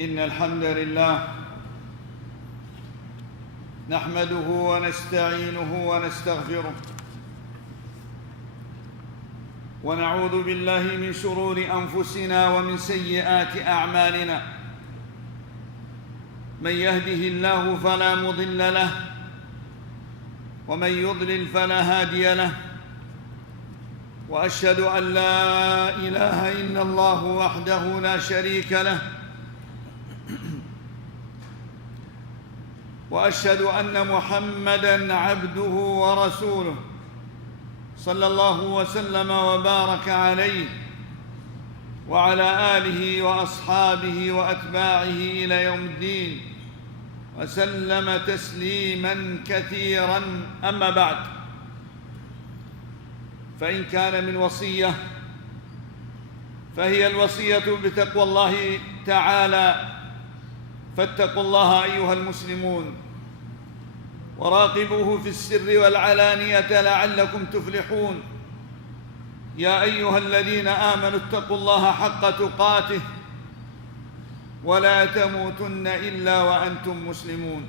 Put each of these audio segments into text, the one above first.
إن الحمد لله نحمده ونستعينه ونستغفره ونعوذ بالله من شرور أنفسنا ومن سيئات أعمالنا. من يهده الله فلا مضل له ومن يضلل فلا هادي له، وأشهد أن لا إله إلا الله وحده لا شريك له، وأشهد أن محمدًا عبده ورسوله صلى الله وسلم وبارك عليه وعلى آله وأصحابه وأتباعه إلى يوم الدين، وسلم تسليماً كثيراً. أما بعد، فإن كان من وصية فهي الوصية بتقوى الله تعالى، فاتقوا الله أيها المسلمون وراقبوه في السر والعلانية لعلكم تفلحون. يا أيها الذين آمنوا اتقوا الله حق تقاته ولا تموتن إلا وأنتم مسلمون.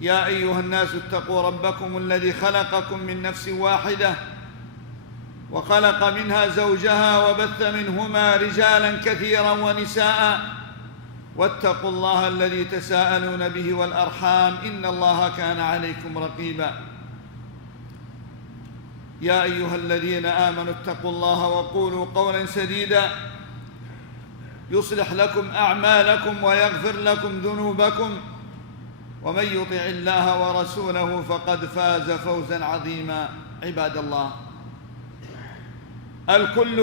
يا أيها الناس اتقوا ربكم الذي خلقكم من نفس واحدة وخلق منها زوجها وبث منهما رجالاً كثيراً ونساءً، واتقوا الله الذي تساءلون به والأرحام إن الله كان عليكم رقيبا. يا أيها الذين آمنوا اتقوا الله وقولوا قولا سديدا يصلح لكم أعمالكم ويغفر لكم ذنوبكم، ومن يطع الله ورسوله فقد فاز فوزا عظيما. عباد الله، الكل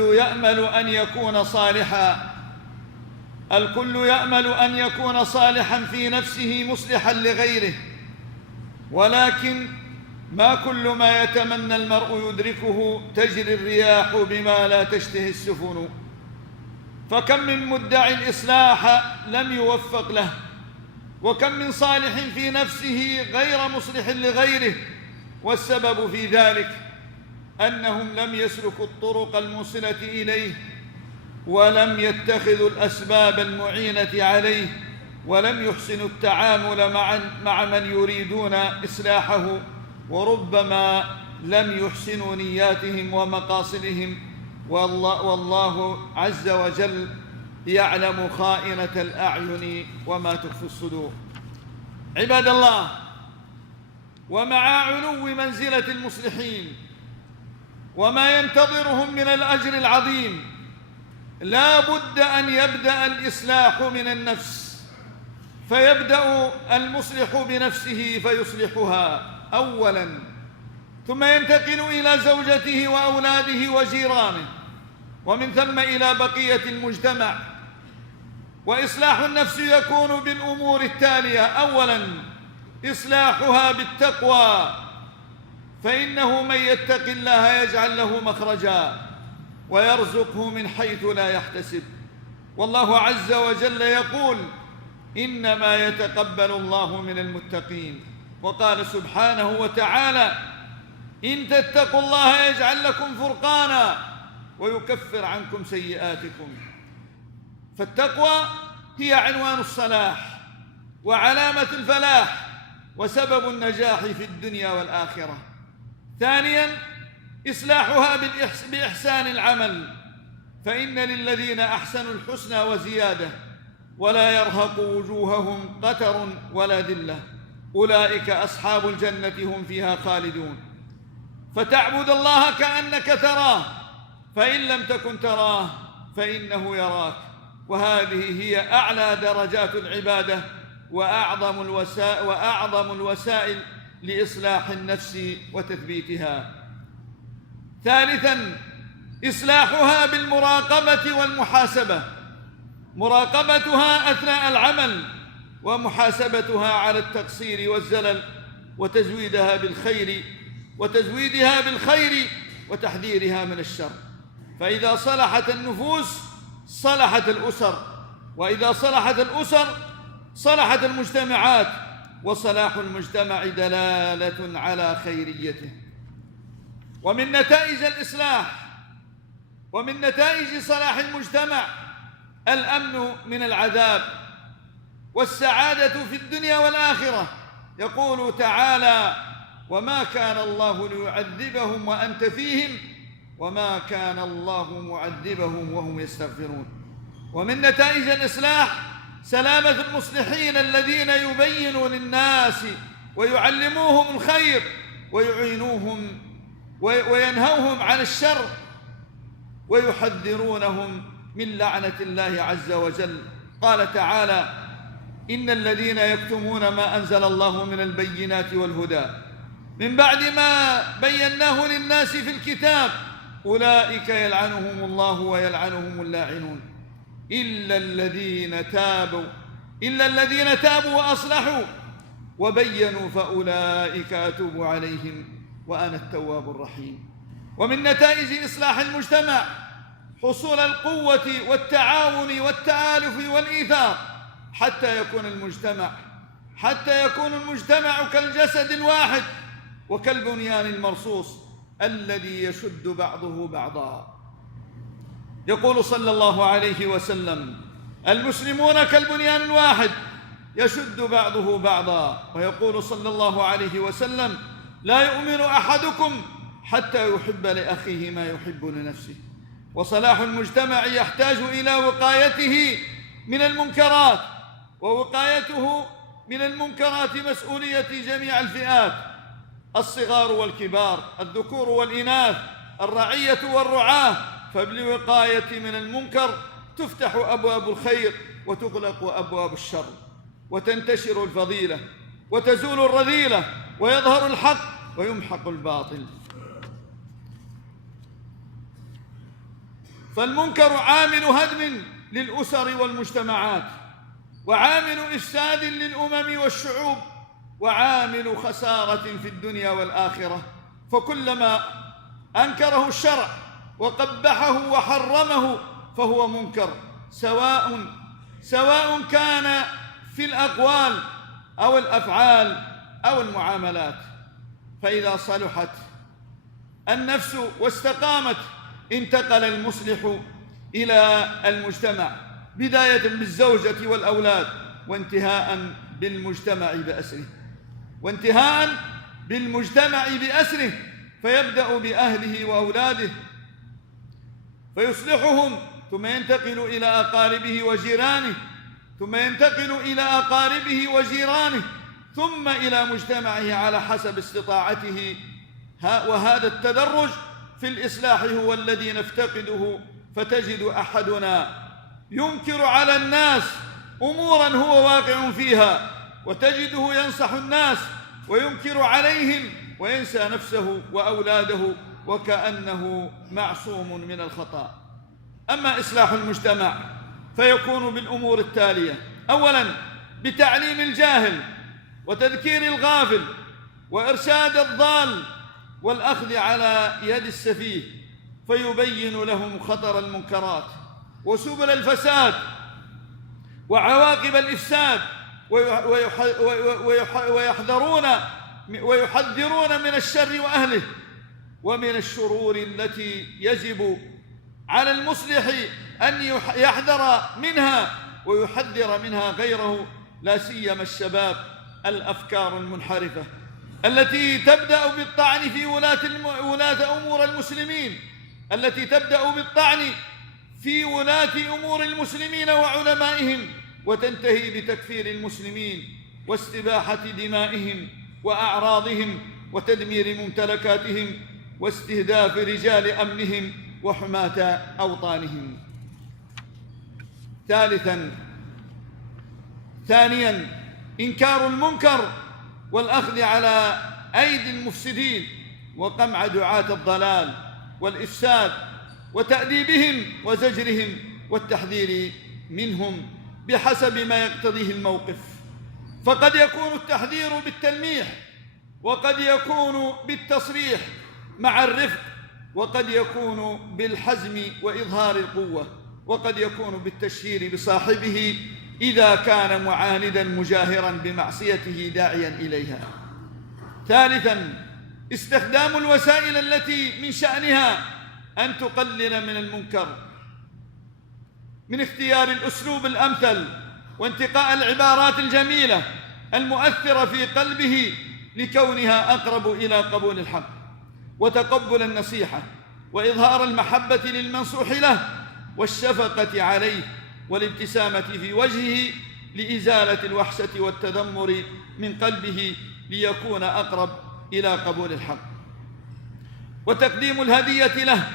يأمل أن يكون صالحا، الكل يأمل أن يكون صالحاً في نفسه مصلحاً لغيره، ولكن ما كل ما يتمنى المرء يدركه. تجري الرياح بما لا تشتهي السفن، فكم من مدعي الإصلاح لم يوفق له، وكم من صالح في نفسه غير مصلح لغيره، والسبب في ذلك أنهم لم يسلكوا الطرق الموصلة إليه، ولم يتخذوا الأسباب المعينة عليه، ولم يحسنوا التعامل مع من يريدون إصلاحه، وربما لم يحسنوا نياتهم ومقاصدهم، والله عز وجل يعلم خائنة الأعين وما تخفي الصدور. عباد الله، ومع علو منزلة المصلحين وما ينتظرهم من الأجر العظيم، لا بد أن يبدأ الإصلاح من النفس، فيبدأ المصلح بنفسه فيصلحها أولاً، ثم ينتقل إلى زوجته وأولاده وجيرانه، ومن ثم إلى بقية المجتمع. وإصلاح النفس يكون بالأمور التالية: أولاً، إصلاحها بالتقوى، فإنه من يتق الله يجعل له مخرجاً ويرزقه من حيث لا يحتسب. والله عز وجل يقول: إنما يتقبل الله من المتقين. وقال سبحانه وتعالى: إن تتقوا الله يجعل لكم فرقانا ويكفر عنكم سيئاتكم. فالتقوى هي عنوان الصلاح وعلامة الفلاح وسبب النجاح في الدنيا والآخرة. ثانياً، إصلاحها بإحسان العمل، فإن للذين أحسنوا الحسنى وزيادة، ولا يرهق وجوههم قتر ولا ذلة، أولئك أصحاب الجنة هم فيها خالدون. فتعبد الله كأنك تراه، فإن لم تكن تراه فإنه يراك، وهذه هي أعلى درجات العبادة وأعظم الوسائل لإصلاح النفس وتثبيتها. ثالثاً، إصلاحها بالمراقبة والمحاسبة، مراقبتها أثناء العمل، ومحاسبتها على التقصير والزلل، وتزويدها بالخير وتحذيرها من الشر. فإذا صلحت النفوس صلحت الأسر، وإذا صلحت الأسر صلحت المجتمعات، وصلاح المجتمع دلالة على خيريته. ومن نتائج الإصلاح ومن نتائج صلاح المجتمع الأمن من العذاب والسعادة في الدنيا والآخرة. يقول تعالى: وما كان الله ليعذبهم وأنت فيهم وما كان الله معذبهم وهم يستغفرون. ومن نتائج الإصلاح سلامة المصلحين الذين يبينوا للناس ويعلموهم الخير ويعينوهم وينهوهم عن الشر ويحذرونهم من لعنة الله عز وجل. قال تعالى: إن الذين يكتمون ما أنزل الله من البينات والهدى من بعد ما بيناه للناس في الكتاب أولئك يلعنهم الله ويلعنهم اللاعنون إلا الذين تابوا وأصلحوا وبينوا فأولئك أتوب عليهم وأنا التواب الرحيم. ومن نتائج إصلاح المجتمع حصول القوة والتعاون والتآلف والإيثار حتى يكون المجتمع كالجسد الواحد وكالبنيان المرصوص الذي يشد بعضه بعضا. يقول صلى الله عليه وسلم: المسلمون كالبنيان الواحد يشد بعضه بعضا. ويقول صلى الله عليه وسلم: لا يؤمن أحدكم حتى يحب لأخيه ما يحب لنفسه. وصلاح المجتمع يحتاج إلى وقايته من المنكرات، ووقايته من المنكرات مسؤولية جميع الفئات: الصغار والكبار، الذكور والإناث، الرعية والرعاة. فبالوقاية من المنكر تفتح أبواب الخير وتغلق أبواب الشر، وتنتشر الفضيلة وتزول الرذيلة ويظهر الحق ويمحق الباطل. فالمنكر عامل هدم للأسر والمجتمعات، وعامل إفساد للأمم والشعوب، وعامل خسارة في الدنيا والآخرة. فكلما أنكره الشرع وقبحه وحرمه فهو منكر، سواء كان في الأقوال أو الأفعال أو المعاملات. فإذا صلحت النفس واستقامت انتقل المصلح إلى المجتمع، بداية بالزوجة والأولاد، وانتهاء بالمجتمع بأسره، فيبدأ بأهله وأولاده فيصلحهم، ثم ينتقل إلى أقاربه وجيرانه، ثم إلى مجتمعه على حسب استطاعته. وهذا التدرج في الإصلاح هو الذي نفتقده. فتجد أحدنا ينكر على الناس أموراً هو واقع فيها، وتجده ينصح الناس وينكر عليهم وينسى نفسه وأولاده وكأنه معصوم من الخطأ. أما إصلاح المجتمع فيكون بالأمور التالية: أولاً بتعليم الجاهل وتذكير الغافل وإرشاد الضال والأخذ على يد السفيه، فيبين لهم خطر المنكرات وسبل الفساد وعواقب الإفساد، ويحذرون من الشر وأهله ومن الشرور التي يجب على المصلح أن يحذر منها ويحذر منها غيره، لا سيما الشباب. الأفكار المنحرفة التي تبدأ بالطعن في ولاة أمور المسلمين وعلمائهم، وتنتهي بتكفير المسلمين واستباحة دمائهم وأعراضهم وتدمير ممتلكاتهم واستهداف رجال أمنهم وحماة أوطانهم. ثانياً إنكار المنكر والأخذ على أيدي المفسدين وقمع دعاة الضلال والإفساد وتأديبهم وزجرهم والتحذير منهم بحسب ما يقتضيه الموقف. فقد يكون التحذير بالتلميح، وقد يكون بالتصريح مع الرفق، وقد يكون بالحزم وإظهار القوة، وقد يكون بالتشهير بصاحبه إذا كان معاندا مجاهرا بمعصيته داعيا إليها. ثالثا استخدام الوسائل التي من شأنها أن تقلل من المنكر، من اختيار الأسلوب الأمثل وانتقاء العبارات الجميلة المؤثرة في قلبه لكونها أقرب إلى قبول الحق وتقبل النصيحة وإظهار المحبة للمنصوح له والشفقة عليه والابتسامة في وجهه لإزالة الوحشة والتذمر من قلبه ليكون أقرب إلى قبول الحق، وتقديم الهدية له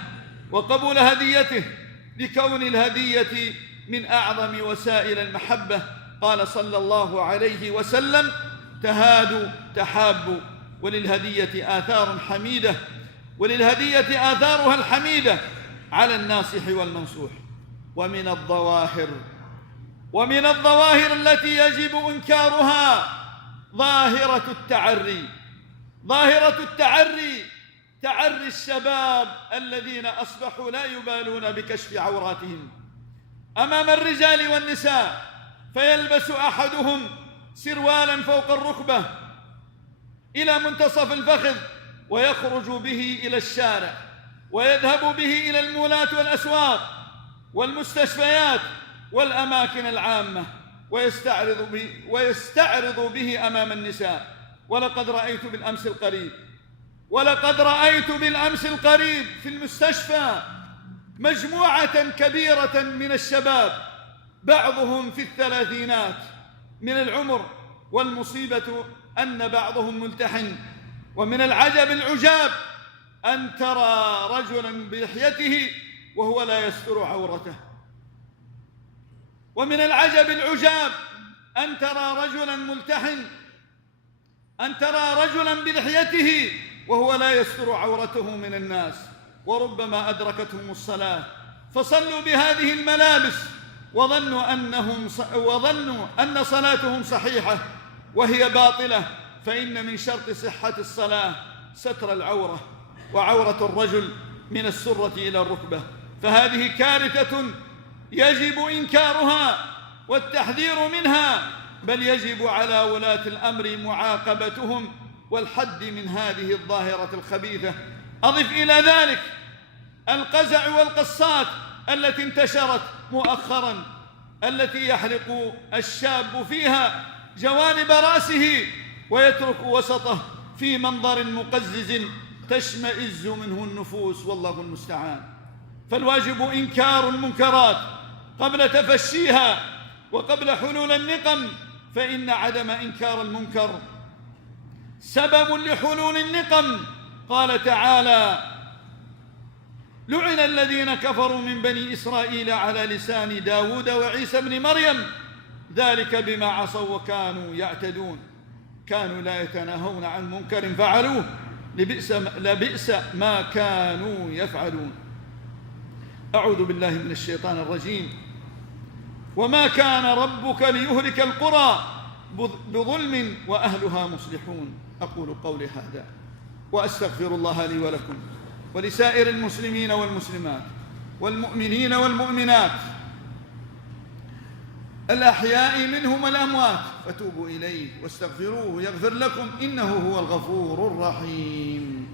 وقبول هديته لكون الهدية من أعظم وسائل المحبة. قال صلى الله عليه وسلم: تهادوا تحابوا. وللهدية آثارها الحميدة على الناصح والمنصوح. ومن الظواهر التي يجب إنكارها ظاهرة التعري، تعري الشباب الذين أصبحوا لا يبالون بكشف عوراتهم أمام الرجال والنساء، فيلبس أحدهم سروالا فوق الركبة إلى منتصف الفخذ ويخرج به إلى الشارع ويذهب به إلى المولات والأسواق والمستشفيات والأماكن العامة ويستعرض به أمام النساء. ولقد رأيت بالأمس القريب في المستشفى مجموعة كبيرة من الشباب، بعضهم في الثلاثينات من العمر، والمصيبة أن بعضهم ملتحن. ومن العجاب أن ترى رجلا بلحيته وهو لا يستر عورته. ومن العجب أن ترى رجلا بلحيته وهو لا يستر عورته من الناس. وربما أدركتهم الصلاة فصلوا بهذه الملابس وظنوا أن صلاتهم صحيحة وهي باطلة، فإن من شرط صحة الصلاة ستر العورة، وعورة الرجل من السرة إلى الركبة. فهذه كارثة يجب إنكارها والتحذير منها، بل يجب على ولاة الأمر معاقبتهم والحد من هذه الظاهرة الخبيثة. أضف إلى ذلك القزع والقصات التي انتشرت مؤخراً، التي يحلق الشاب فيها جوانب رأسه ويترك وسطه في منظر مقزز تشمئز منه النفوس، والله المستعان. فالواجب إنكار المنكرات قبل تفشيها وقبل حلول النقم، فإن عدم إنكار المنكر سبب لحلول النقم. قال تعالى: لعن الذين كفروا من بني إسرائيل على لسان داود وعيسى بن مريم ذلك بما عصوا وكانوا يعتدون، كانوا لا يتناهون عن منكر فعلوه لبئس ما كانوا يفعلون. أعوذ بالله من الشيطان الرجيم. وما كان ربك ليهلك القرى بظلم وأهلها مصلحون. أقول قولي هذا وأستغفر الله لي ولكم ولسائر المسلمين والمسلمات والمؤمنين والمؤمنات الأحياء منهم والأموات، فتوبوا إليه واستغفروه يغفر لكم إنه هو الغفور الرحيم.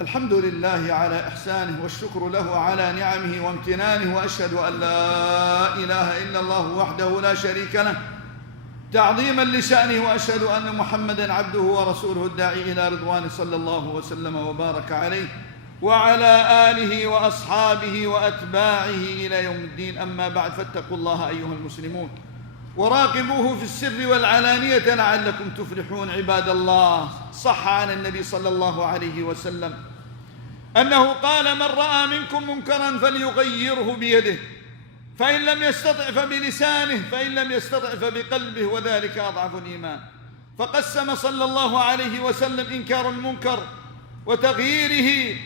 الحمد لله على إحسانه والشكر له على نعمه وامتنانه، وأشهد أن لا إله إلا الله وحده لا شريك له تعظيما لشأنه، وأشهد أن محمدًا عبده ورسوله الداعي إلى رضوانه صلى الله وسلم وبارك عليه وعلى آله وأصحابه وأتباعه إلى يوم الدين. أما بعد، فاتقوا الله أيها المسلمون وراقبوه في السر والعلانية لعلكم تفلحون. عباد الله، صح عن النبي صلى الله عليه وسلم أنه قال: من رأى منكم منكرا فليغيره بيده، فإن لم يستطع فبلسانه، فإن لم يستطع فبقلبه، وذلك أضعف الإيمان. فقسم صلى الله عليه وسلم إنكار المنكر وتغييره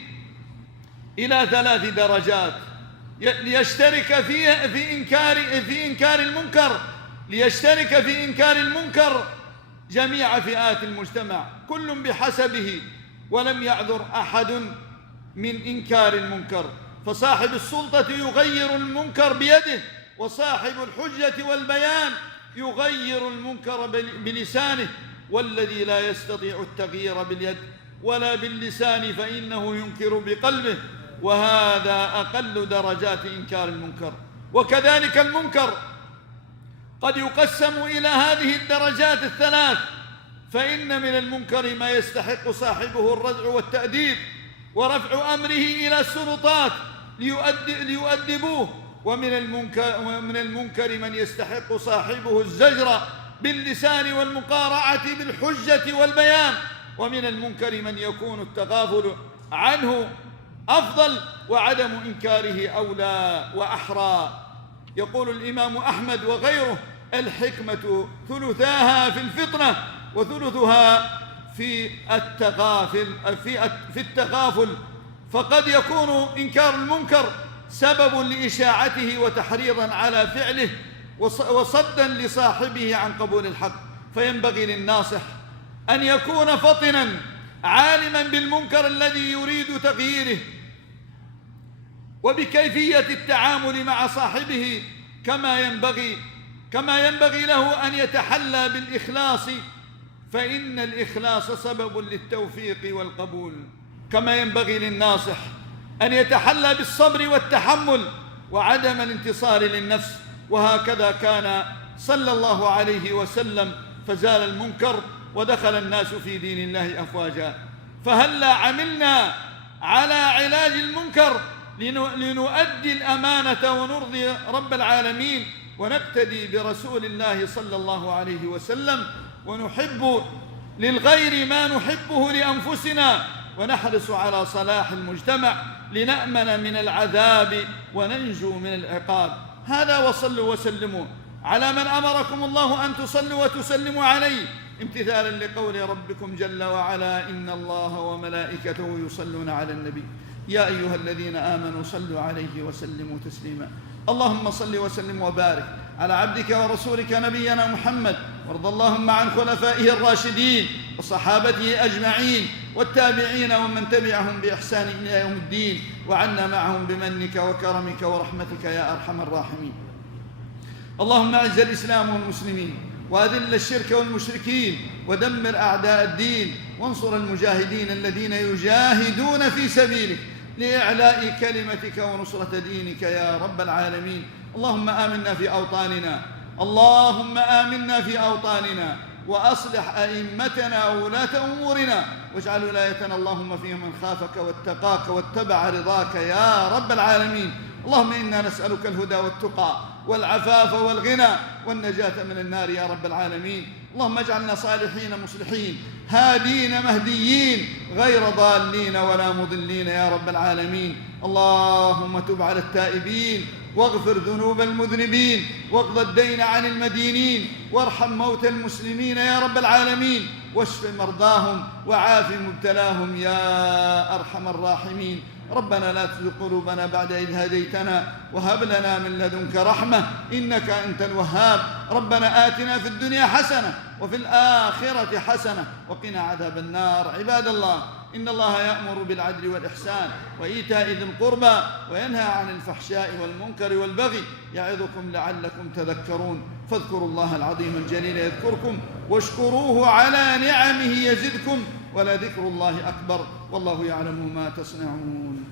إلى 3 درجات ليشترك في إنكار المنكر جميع فئات المجتمع، كل بحسبه، ولم يعذر أحد من إنكار المنكر. فصاحب السلطة يغير المنكر بيده، وصاحب الحجة والبيان يغير المنكر بلسانه، والذي لا يستطيع التغيير باليد ولا باللسان فإنه ينكر بقلبه، وهذا أقل درجات إنكار المنكر. وكذلك المنكر قد يقسم إلى هذه الدرجات الثلاث، فإن من المنكر ما يستحق صاحبه الردع والتأديب ورفع أمره إلى السلطات ليؤدبوه، ومن المنكر من يستحق صاحبه الزجر باللسان والمقارعة بالحجة والبيان، ومن المنكر من يكون التغافل عنه أفضل وعدم إنكاره أولى وأحرى. يقول الإمام أحمد وغيره: الحكمة ثلثاها في الفطنة وثلثها في التغافل، فقد يكون إنكار المنكر سبب لإشاعته وتحريضا على فعله وصدا لصاحبه عن قبول الحق، فينبغي للناصح أن يكون فطنا عالما بالمنكر الذي يريد تغييره وبكيفية التعامل مع صاحبه، كما ينبغي له أن يتحلى بالإخلاص، فإن الإخلاص سبب للتوفيق والقبول. كما ينبغي للناصح أن يتحلى بالصبر والتحمل وعدم الانتصار للنفس، وهكذا كان صلى الله عليه وسلم، فزال المنكر ودخل الناس في دين الله أفواجا. فهلا عملنا على علاج المنكر لنؤدي الأمانة ونرضي رب العالمين ونقتدي برسول الله صلى الله عليه وسلم، ونحب للغير ما نحبه لأنفسنا، ونحرص على صلاح المجتمع لنأمن من العذاب وننجو من العقاب. هذا، وصلوا وسلموا على من أمركم الله أن تصلوا وتسلموا عليه امتثالا لقول ربكم جل وعلا: إن الله وملائكته يصلون على النبي يا أيها الذين آمنوا صلوا عليه وسلموا تسليما. اللهم صل وسلم وبارك على عبدك ورسولك نبينا محمد، وارض اللهم عن خلفائه الراشدين وصحابته أجمعين والتابعين ومن تبعهم بإحسان إلى يوم الدين، وعنا معهم بمنك وكرمك ورحمتك يا أرحم الراحمين. اللهم أعز الإسلام والمسلمين، وأذل الشرك والمشركين، ودمر أعداء الدين، وانصر المجاهدين الذين يجاهدون في سبيلك لإعلاء كلمتك ونصرة دينك يا رب العالمين. اللهم آمنا في أوطاننا، اللهم آمنا في أوطاننا، وأصلح أئمتنا وولاة أمورنا، واجعل ولايتنا اللهم في من خافك واتقاك واتبع رضاك يا رب العالمين. اللهم إنا نسألك الهدى والتقى والعفاف والغنى والنجاة من النار يا رب العالمين. اللهم اجعلنا صالحين مصلحين هادين مهديين غير ضالين ولا مضلين يا رب العالمين. اللهم تب على التائبين، واغفر ذنوب المذنبين، واقض الدين عن المدينين، وارحم موتى المسلمين يا رب العالمين، واشف مرضاهم وعاف مبتلاهم يا أرحم الراحمين. ربنا لا تزغ قلوبنا بعد إذ هديتنا، وهب لنا من لدنك رحمة إنك أنت الوهاب. ربنا آتنا في الدنيا حسنة وفي الآخرة حسنة وقنا عذاب النار. عباد الله، إن الله يأمر بالعدل والإحسان وإيتاء ذي القربى وينهى عن الفحشاء والمنكر والبغي، يعظكم لعلكم تذكرون. فاذكروا الله العظيم الجليل يذكركم، واشكروه على نعمه يزدكم، ولذكر الله أكبر، والله يعلم ما تصنعون.